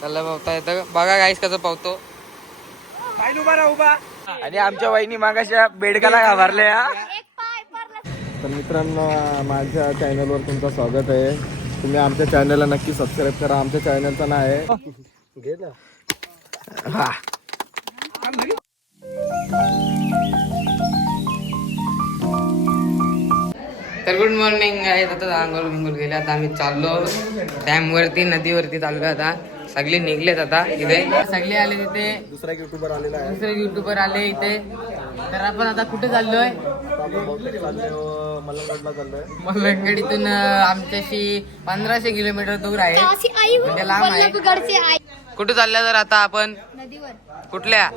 त्याला पावता येतं बघा गाईस कसं पावतो उभा. आणि आमच्या वहिनी मागाच्या बेडकाला घाबरल्या. तर मित्रांनो, माझ्या चॅनलवर तुमचं स्वागत आहे. तुम्ही आमच्या चॅनलला नक्की सबस्क्राईब करा. आमच्या चॅनलचं नाव आहे हा. तर गुड मॉर्निंग आहे. आता आंघोळ बिंगोळ गेले. आता आम्ही चाललो डॅम वरती, नदीवरती चाललो. आता सगळे निघलेत. आता इथे सगळे आले. तिथे दुसरा युट्यूबर आलेला आहे. दुसरे युट्यूबर आले इथे. तर आपण आता कुठे चाललोय? मलंगडला चाललोय. मलंगडीतून आमच्याशी 1500 किलोमीटर दूर आहे, म्हणजे लांब आहे. कुठे चालल्या तर आता आपण? कुठल्या?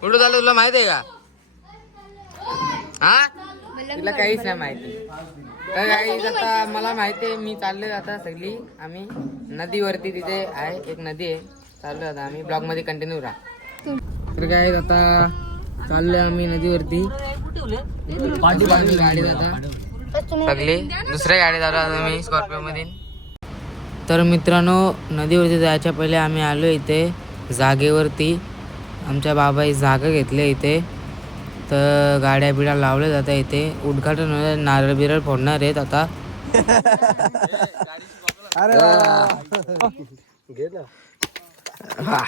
कुठे चाललो तुला माहित आहे का? हा, तुला काहीच नाही माहिती. तर काहीच आता मला माहिती आहे. मी चाललोय आता सगळी आम्ही नदीवरती. तिथे आहे एक नदी आहे. चाललोय आता आम्ही. ब्लॉग मध्ये कंटिन्यू राहा. तर काय आता चाललोय आम्ही नदीवरती. गाडी आता सगळी दुसऱ्या गाडी चालू आम्ही स्कॉर्पिओ मध्ये. तर मित्रांनो, नदीवरती जायच्या पहिले आम्ही आलो इथे जागेवरती. आमच्या बाबाई जागा घेतले इथे. तर गाड्या बिड्या लावल्या जातात इथे. उद्घाटन होणार, नारळ बिरळ फोडणार आहेत आता. हा.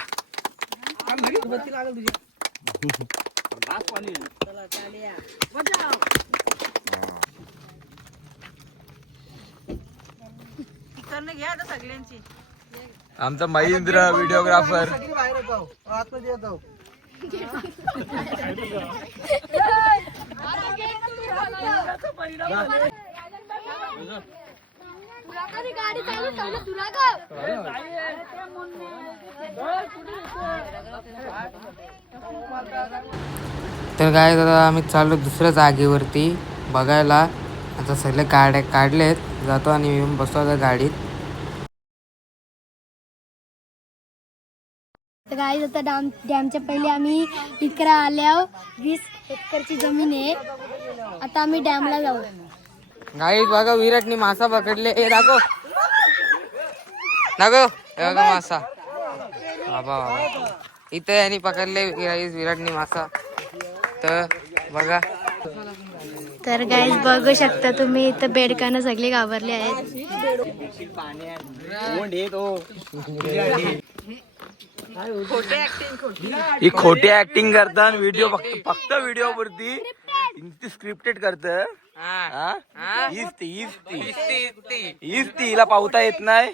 आमचा महेंद्र व्हिडिओग्राफर. तर काय दादा, आम्ही चाललो दुसऱ्या जागेवरती बघायला. आता सगळे गाड्या काढलेत. जातो आणि येऊन बसतो आता गाडीत. तर गाईज आता डॅमच्या पहिले आम्ही इकडे आल्यावर 20 एकरची जमीन आहे. आता आम्ही डॅमला जाऊ. गाईत बघा, विराटनी मासा पकडले. ए दाखव दाखव. हे बघा मासा. बाबा बाबा, इथे यांनी पकडले विराटनी मासा. तर बघा. तर गाईज बघू शकता तुम्ही, इथं बेडकानं सगळे घाबरले आहेत. ही खोटी ऍक्टिंग करतात. व्हिडिओ फक्त व्हिडिओ वरती स्क्रिप्टेड करत. हिला पावता येत नाही.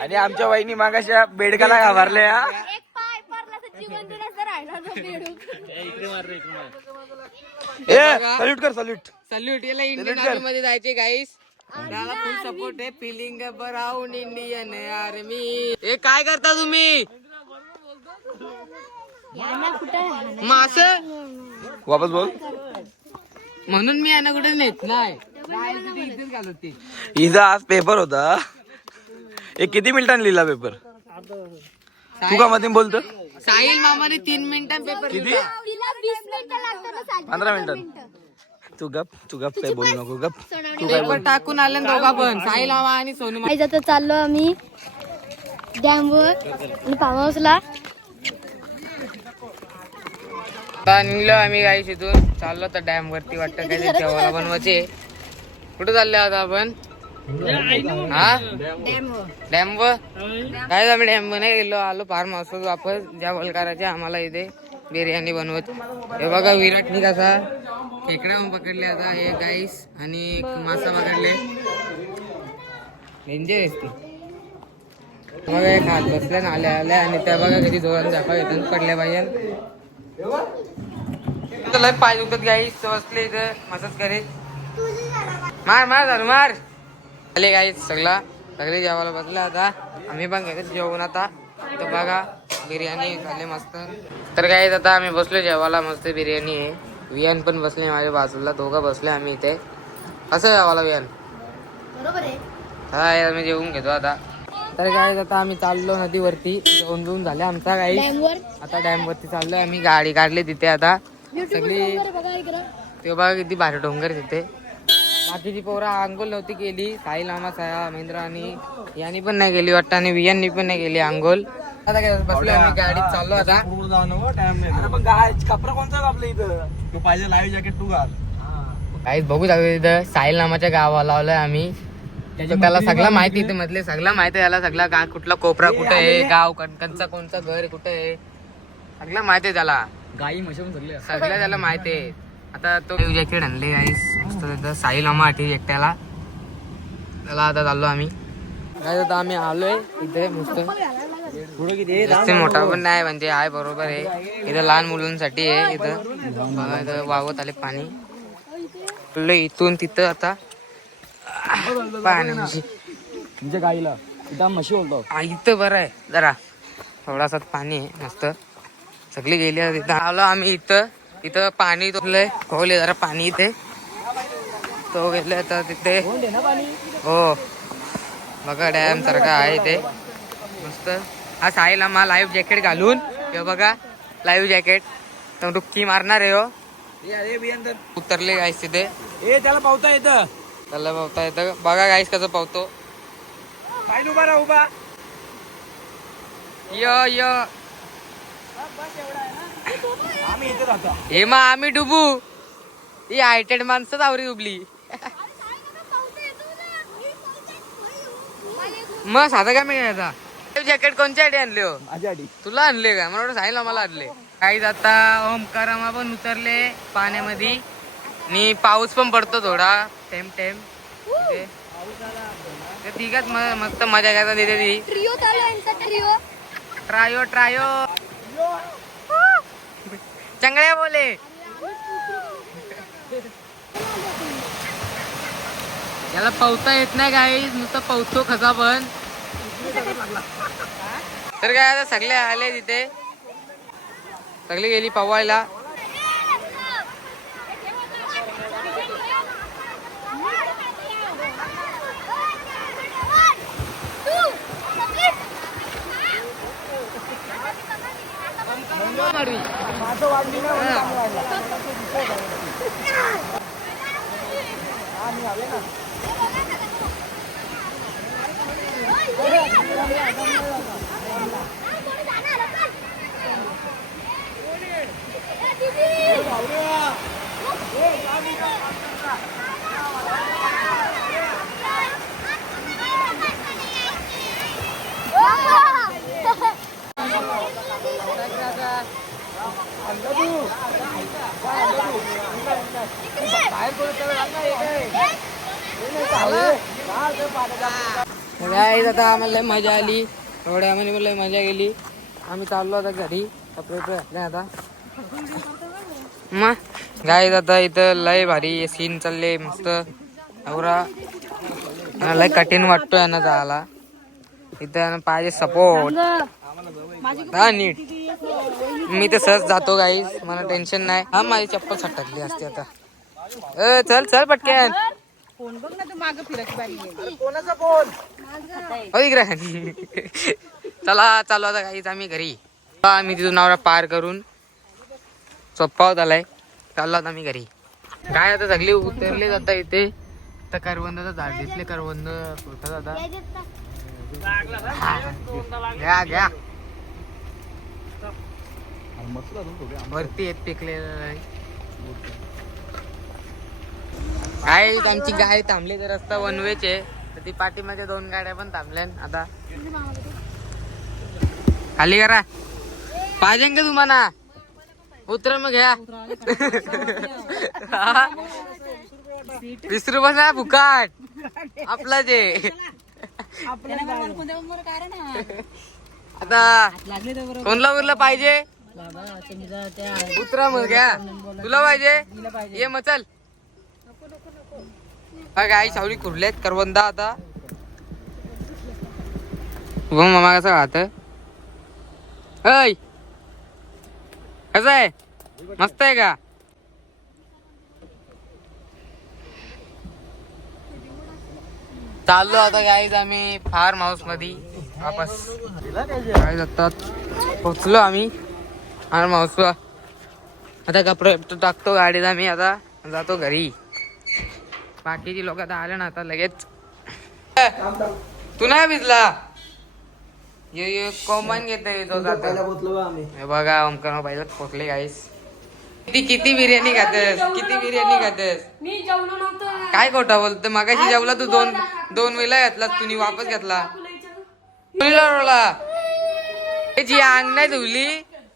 आणि आमच्या वहिनी मागाच्या बेडकाला घाबरल्या. सल्यूट कर, सल्यूट. सल्यूट. याला इंडियन आर्मी मध्ये जायचे गाईस. त्याला फुल सपोर्ट आहे. Feeling around Indian army. हे काय करता तुम्ही? मास वापस बोल. म्हणून मी यांना कुठे नेत नाही. हिचा आज पेपर होता. एक किती मिनिटांनी लिहिला पेपर? तू का मध्ये बोलतो? साहिल मामाने 3 मिनिटां पेपर किती? 15 मिनिटात. तू गप काय बोलू नको. गप. पेपर टाकून आले दोघा पण, साहिल मामा आणि सोनू. गाईज आता चाललो आम्ही डॅमवर आणि फार्म हाऊसला. आता निघलो आम्ही गाईस इथून. चाललो तर डॅम वरती. वाटतं काय जेवायला बनवायचे. कुठे चालले आता आपण? हा, डॅम वर. काय आम्ही डॅम वर नाही गेलो. आलो फार्म हाऊस वापस. जेवण करायचे आम्हाला इथे. बिर्याणी बनवत. हे बघा विराटनी कसा खेकडा पकडले आता हे गाईस. आणि एक मासा पकडले. डेंजर असते. बघा एक हात बसल्या ना आल्या आल्या. आणि त्या बघा कधी जोरात झापा घेतात पडल्या पाहिजे. लय पाय दुखत गाईस. बसले इथं मसाज करेल. मार मार झालं मार. आले गाईस सगळे जेवायला बसले. आता आम्ही पण घेतो जेवण आता. तर बघा बिर्याणी झाले मस्त. तर गाईस आता आम्ही बसलो जेवायला. मस्त बिर्याणी आहे. वियान पण बसले माझ्या बाजूला. दोघं बसले आम्ही इथे. कसं जेवायला वियान? बरोबर आहे. हा यार, मी जेवून घेतो आता. तर गाईस आता आम्ही चाललो नदीवरती. जेवण बिवून झाले आमचा गाईस. आता डॅम वरती चाललोय आम्ही. गाडी काढली तिथे आता सगळी. ते बघा किती भारी डोंगर तिथे. बाकीची पोरा आंघोळ नव्हती केली. साई लामा, साया महेंद्र आणि यांनी पण नाही केली वाटतं आणि वियांनी पण नाही केली आंघोळ. आता काय बसलो आम्ही गाडीत चाललो आता. कपडा कोणता आपल्या इथं तू पाहिजे लाईव्ह जॅकेट तू घाल. काहीच बघू शकतो तिथं साहिल नामाच्या गावाला लावलंय आम्ही. त्याला सगळं माहिती इथे मधले सगळं माहिती आहे. त्याला सगळा गाव कुठला कोपरा कुठे आहे, गाव कंचा कोणचं घर कुठे आहे सगळं माहिती आहे त्याला. गाई मशून सगळं त्याला माहिती आहे. आता तो जॅकेट आणले गाईस मस्त तिथं साहिल नामा आठी एकट्याला. त्याला आता चाललो आम्ही. काय आता आम्ही आलोय इथे मस्त. जास्त मोठा पण नाही म्हणजे आहे बरोबर आहे. इथं लहान मुलांसाठी आहे. इथं वावत आले पाणी इथून तिथं आता पाण्याची तुमच्या गाईला इथं म्हशी बोलतो. इथं बरं आहे जरा थोडासा पाणी आहे मस्त. सगळी गेली तिथं आलो आम्ही. इथं पाणी तोडलंय खोले जरा पाणी इथे तो गेले तर तिथे. हो बघा डॅम सारखा आहे ते मस्त. हा साहिल आम्हा लाईव्ह जॅकेट घालून हे बघा लाईव्ह जॅकेट तर डुक्की मारणार आहे. हो उतरले गाईस तिथे. त्याला पावता येतं. त्याला पावता येतं बघा गाईस कसं पावतो. उभा य आम्ही इथे राहतो. हे मग आम्ही डुबू. ही हायटेड माणसं आवरी डुबली. मग साधा काय मिळायचा. जॅकेट कोणच्यासाठी आणले हो. माझ्यासाठी तुला आणले का मला वाटतं साहिल मला आणले. काही आता ओमकारामा पण उतरले पाण्यामध्ये आणि पाऊस पण पडतो थोडा टेम टेम. तिघात मस्त मजा करता तिथे ती. ट्रायो चंगड्या बोले. याला पावता येत नाही काही नुसतं पावतो खसा पण. तर काय आता सगळे आले तिथे सगळी गेली पवायला. आता आम्हाला मजा आली एवढ्या आम्हाला मला मजा गेली. आम्ही चाललो आता घरी कपडे घातले आता. मग गाईज आता इथं लय भारी सीन चालले मस्त. एवढा लय कठीण वाटतोय यांना जायला. इथं पाहिजे सपोर्ट हा नीट. मी तर सहज जातो गाईज मला टेन्शन नाही. हा माझी चप्पल सटकली असते आता. चल चल पटकन. फोन बघ ना तू मागं फिरायची बारी आहे. कोणाचा फोन. चला चालू आता काहीच आम्ही घरी. आम्ही तिथून नावरा पार करून चप्पावत आलाय. चाललो आता आम्ही घरी. काय आता सगळे उतरले जाता इथे तर करवंदाचं झाड दिसले. करवंद फुटतात आता. घ्या घ्या वरती येत पिकलेलं. काय आमची गाय थांबली तर रस्ता वनवेचे तर ती पाठीमध्ये 2 गाड्या पण थांबल्या. आता खाली करा पाहिजे का तुम्हाला उतर मग घ्या. 20 रुपये ना फुकाट आपला जे. आता कोणला उरला पाहिजे उतरा मग घ्या. तुला पाहिजे ये मग चल. गाई सावली खुरलेत करवंदा. आता मामा कसं खात अय कसं आहे मस्त आहे का. चाललो आता गाईज आम्ही फार्म हाऊस मध्ये वापस. गाईज आता पोचलो आम्ही फार्म हाऊसला. आता कपडे टाकतो गाडीत आम्ही आता जातो घरी. बाकीची लोक आता आले ना आता लगेच. तू नाही भिजला ये कॉमन घेत हे बघा ओमकार पहिला पोचले गाईस. किती बिर्याणी खातेस काय खोटा बोलतो. मागाशी जेवला तू दोन वेळा घेतला तुम्ही वापस घेतला. जी अंग नाही धुवली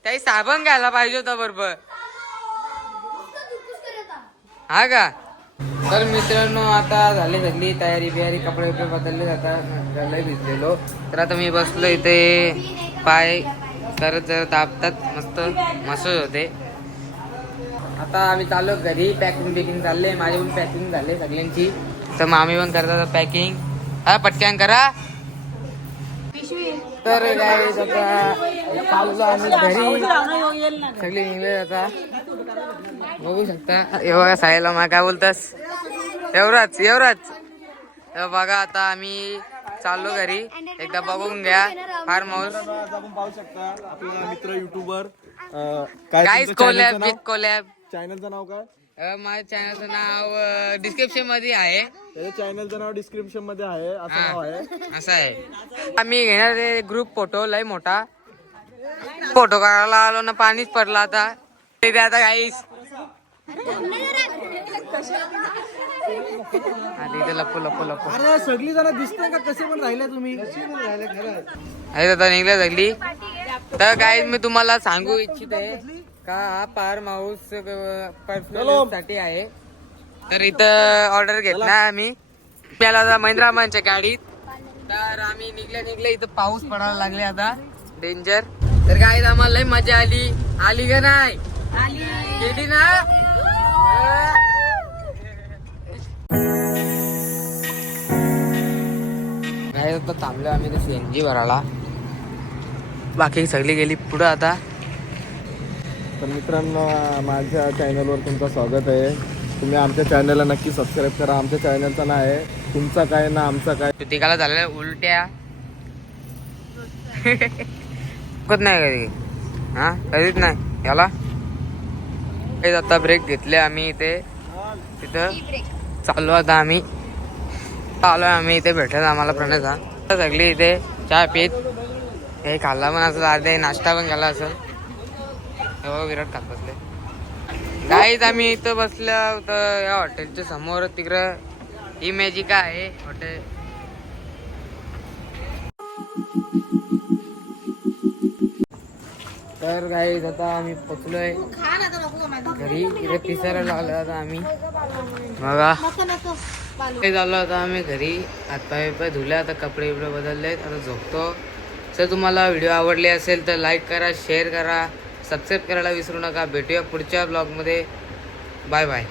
त्याही साबण घ्यायला पाहिजे होता बरोबर हा का. तर मित्रांनो आता झाली सगळी तयारी बियारी कपडे बदलले जातात भिजलेलो. तर आता मी बसलो इथे पाय करत तापतात मस्त मसूज होते. आता आम्ही चाललो घरी. पॅकिंग चालले माझी पण पॅकिंग झाले सगळ्यांची. तर मामी पण करतात पॅकिंग. हा पटक्यान करा. तर काय चाललो आम्ही घरी सगळे निघले आता बघू शकता. हे बघा सायला मग काय बोलतास एवढाच बघा. आता आम्ही चाललो घरी. एकदा बघून घ्या फार्म हाऊस. आपण पाहू शकता आपला मित्र YouTuber guys collab with collab. चॅनलचं नाव काय? माझ्या चॅनलचं नाव डिस्क्रिप्शन मध्ये आहे. त्याच्या चॅनलचं नाव डिस्क्रिप्शन मध्ये आहे. असं नाव आहे. असं आहे. आम्ही घेणार ग्रुप फोटो लय मोठा फोटो काढायला आलो ना पाणीच पडला आता ते आता गाईस. इथे लपू अरे सगळी जरा दिसतंय का कसे पण राहिले तुम्ही आता निघल्या सगळी. तर गाईस मी तुम्हाला सांगू इच्छिते का हा फार्म हाऊस पर्सनल साठी आहे. तर इथं ऑर्डर घेतला आम्ही त्याला महिंद्रा मानच्या गाडीत. तर आम्ही निघले इथं पाऊस पडायला लागले आता डेंजर. तर गाईस आम्हाला लय मजा आली का नाही गेली ना. गाईस आता थांबलो आम्ही CNG भरायला. बाकी सगळी गेली पुढं आता. तर मित्रांनो माझ्या चॅनलवर तुमचं स्वागत आहे. तुम्ही आमच्या चॅनलला नक्की सबस्क्राईब करा. आमच्या चॅनलचं नाव आहे तुमचा काय ना आमचा काय. तिकाला झालेल्या उलट्या होत नाही कधी हा कधीच नाही याला. आता ब्रेक घेतले आम्ही इथे तिथं चाललो. आता आम्ही इथे भेटलं आम्हाला प्रणयचा सगळी इथे चहा पीत हे खाल्ला पण असं अर्धे नाश्ता पण केला असं. विराट खात बसले गाईज. आम्ही इथं बसल्या होतं या हॉटेलच्या समोर. तिकडं इमॅजिका आहे हॉटेल. तर गाईज आता आम्ही पोचलोय घरी. इकडे पिसायला लागलो आता आम्ही बघा. ते झालं आता आम्ही घरी हातपाय धुले. आता कपडे बदलले आता झोपतो. जर तुम्हाला व्हिडिओ आवडले असेल तर लाईक करा शेअर करा सबस्क्राईब करायला विसरू नका. भेटूया पुढच्या ब्लॉगमध्ये. Bye bye.